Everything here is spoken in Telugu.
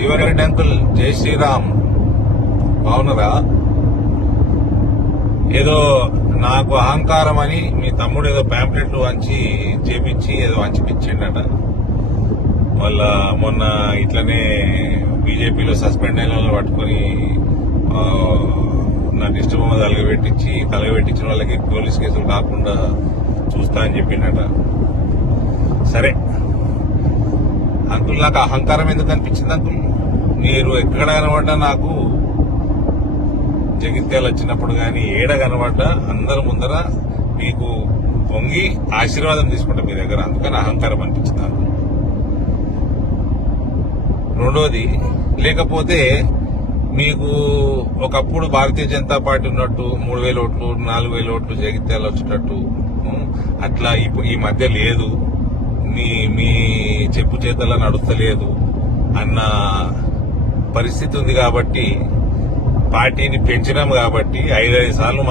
జీవన్ రెడ్డి అంకుల్, జై శ్రీరామ్. బాగున్నారా? ఏదో నాకు అహంకారం అని మీ తమ్ముడు ఏదో ప్యాంప్లెట్లు వంచి చేపించి ఏదో వంచిపించిండట. వాళ్ళ మొన్న ఇట్లనే బీజేపీలో సస్పెండ్ అయిన వాళ్ళు పట్టుకుని నా దిష్టబొమ్మ తలగబెట్టించిన వాళ్ళకి పోలీస్ కేసులు కాకుండా చూస్తా అని చెప్పిండట. సరే అంకుల్, నాకు అహంకారం ఎందుకు అనిపించింది అంకుల్? మీరు ఎక్కడ కనబడ్డా నాకు జగిత్యాలు వచ్చినప్పుడు కానీ ఏడ కనబడ్డా అందరి ముందర మీకు పొంగి ఆశీర్వాదం తీసుకుంటా మీ దగ్గర. అందుకని అహంకారం అనిపించింది నాకు. రెండోది, లేకపోతే మీకు ఒకప్పుడు భారతీయ జనతా పార్టీ ఉన్నట్టు 3,000 ఓట్లు 4,000 ఓట్లు జగిత్యాలు వచ్చేటట్టు అట్లా ఈ మధ్య లేదు, మీ చెప్పు చేతలా నడుస్తలేదు అన్న పరిస్థితి ఉంది. కాబట్టి పార్టీని పెంచినాం కాబట్టి 5 సార్లు